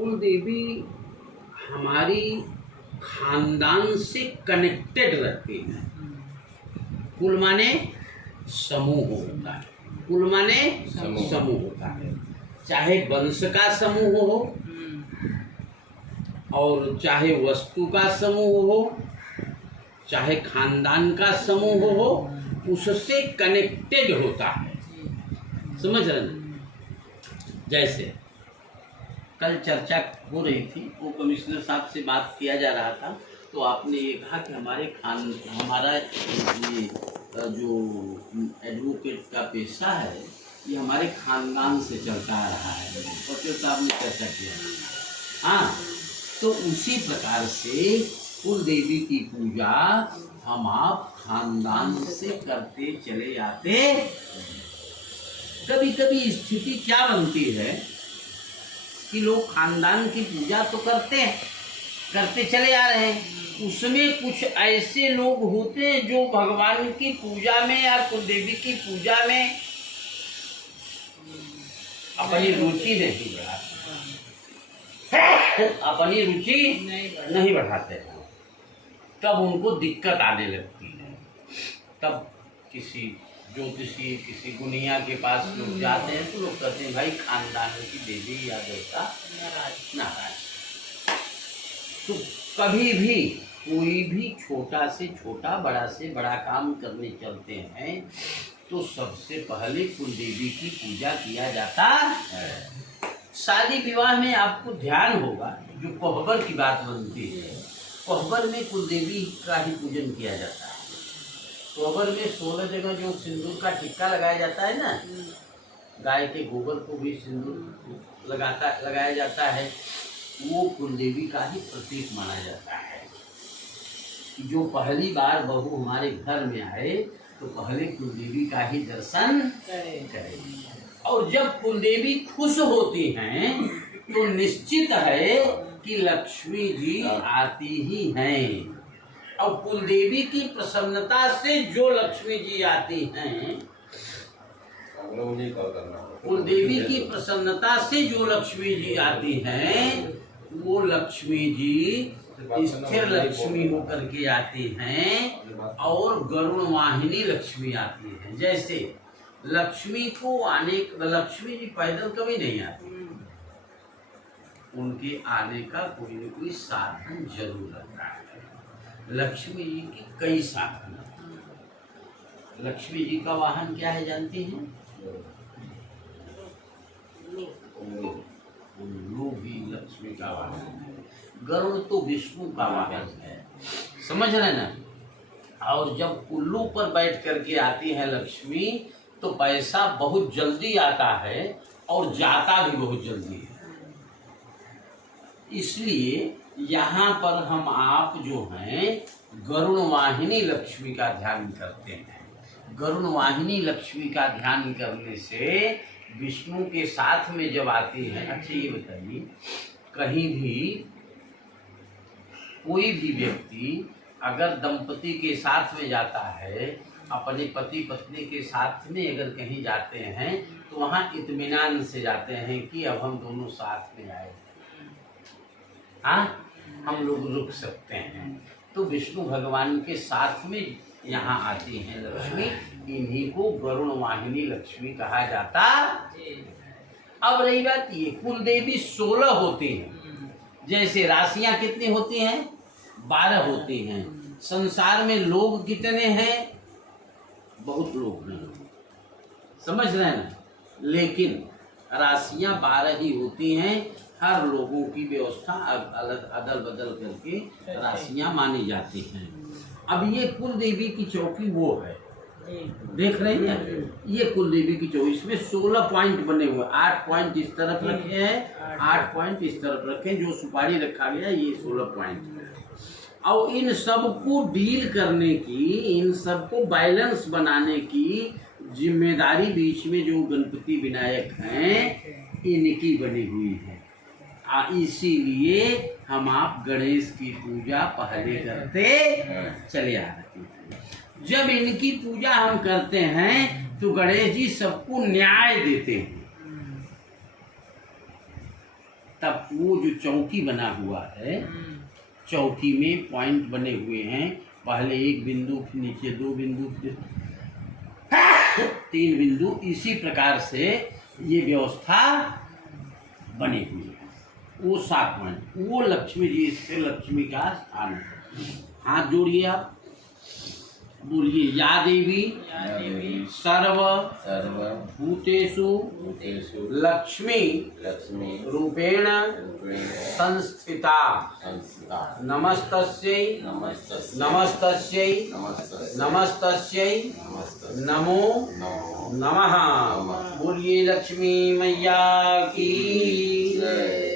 कुल देवी हमारी खानदान से कनेक्टेड रहती हैं। कुल माने समूह होता है, कुल माने समूह होता है, चाहे वंश का समूह हो और चाहे वस्तु का समूह हो, चाहे खानदान का समूह हो, उससे कनेक्टेड होता है। समझ रहे ना? जैसे कल चर्चा हो रही थी, वो कमिश्नर साहब से बात किया जा रहा था, तो आपने ये कहा कि हमारा ये जो एडवोकेट का पेशा है ये हमारे खानदान से चलता आ रहा है। वकील साहब ने चर्चा किया। हाँ, तो उसी प्रकार से कुल देवी की पूजा हम आप खानदान से करते चले आते। कभी कभी स्थिति क्या बनती है कि लोग खानदान की पूजा तो करते चले आ रहे हैं, उसमें कुछ ऐसे लोग होते हैं जो भगवान की पूजा में या कुल देवी की पूजा में अपनी रुचि नहीं बढ़ाते, अपनी रुचि नहीं बढ़ाते हैं, तब उनको दिक्कत आने लगती है। तब किसी ज्योतिषी, किसी गुनिया के पास लोग जाते हैं तो लोग कहते हैं भाई खानदान की देवी या देवता नाराज। तो कभी भी कोई भी छोटा से छोटा, बड़ा से बड़ा काम करने चलते हैं तो सबसे पहले कुल देवी की पूजा किया जाता है। शादी विवाह में आपको ध्यान होगा, जो कोहबर की बात बनती है, कोहबर में कुल देवी का ही पूजन किया जाता है। कोहबर में 16 जगह जो सिंदूर का टिक्का लगाया जाता है ना, गाय के गोबर को भी सिंदूर लगाया जाता है, वो कुल देवी का ही प्रतीक माना जाता है। जो पहली बार बहू हमारे घर में आए तो पहले कुल देवी का ही दर्शन करेगी। और जब कुल देवी खुश होती हैं तो निश्चित है कि लक्ष्मी जी आती ही हैं। और कुल देवी की प्रसन्नता से जो लक्ष्मी जी आती हैं, कुल देवी की प्रसन्नता से जो लक्ष्मी जी आती हैं, वो लक्ष्मी जी स्थिर लक्ष्मी होकर के आती हैं और गरुण वाहिनी लक्ष्मी आती हैं। जैसे लक्ष्मी को लक्ष्मी जी पैदल कभी नहीं आती, उनके आने का कोई न कोई साधन जरूर रहता है। लक्ष्मी जी की कई साधन। लक्ष्मी जी का वाहन क्या है जानती हैं? उल्लू भी लक्ष्मी का वाहन है। गरुड़ तो विष्णु का वाहन है। समझ रहे ना? और जब उल्लू पर बैठ करके आती है लक्ष्मी तो पैसा बहुत जल्दी आता है और जाता भी बहुत जल्दी है। इसलिए यहाँ पर हम आप जो हैं गरुण वाहिनी लक्ष्मी का ध्यान करते हैं। गरुण वाहिनी लक्ष्मी का ध्यान करने से विष्णु के साथ में जब आती है। अच्छा ये बताइए, कहीं भी कोई भी व्यक्ति अगर दंपति के साथ में जाता है, अपने पति पत्नी के साथ में अगर कहीं जाते हैं तो वहाँ इत्मीनान से जाते हैं कि अब हम दोनों साथ में आए, हाँ हम लोग रुक सकते हैं। तो विष्णु भगवान के साथ में यहाँ आती हैं लक्ष्मी, इन्हीं को गरुण वाहिनी लक्ष्मी कहा जाता। अब रही बात ये, कुल देवी 16 होती हैं। जैसे राशियां कितनी होती हैं? 12 होती हैं। संसार में लोग कितने हैं? बहुत लोग हैं, समझ रहे हैं ना? लेकिन राशियां 12 ही होती हैं। हर लोगों की व्यवस्था अलग अदल बदल करके राशियां मानी जाती हैं। अब ये कुल देवी की चौकी वो है, देख रहे हैं? ये कुल देवी की चौकी, इसमें 16 पॉइंट बने हुए। 8 पॉइंट इस तरफ रखे हैं, 8 पॉइंट इस तरफ रखे, जो सुपारी रखा गया ये 16 पॉइंट है। और इन सब को डील करने की, इन सब को बैलेंस बनाने की जिम्मेदारी बीच में जो गणपति विनायक हैं इनकी बनी हुई है। इसीलिए हम आप गणेश की पूजा पहले करते चले आ रहे हैं। जब इनकी पूजा हम करते हैं तो गणेश जी सबको न्याय देते हैं। तब वो जो चौकी बना हुआ है, चौकी में पॉइंट बने हुए हैं, पहले एक बिंदु, फिर नीचे 2 बिंदु, फिर 3 बिंदु, इसी प्रकार से ये व्यवस्था बनी हुई है। वो 7 पॉइंट, वो लक्ष्मी जी, इससे लक्ष्मी का स्थान है। हाथ जोड़िए आप, बोलिए या देवी सर्व भूतेषु लक्ष्मी रूपेण संस्थिता नमस्तस्यै नमस्तस्यै नमस्तस्यै नमो नमः। बोलिए लक्ष्मी मैया की जय।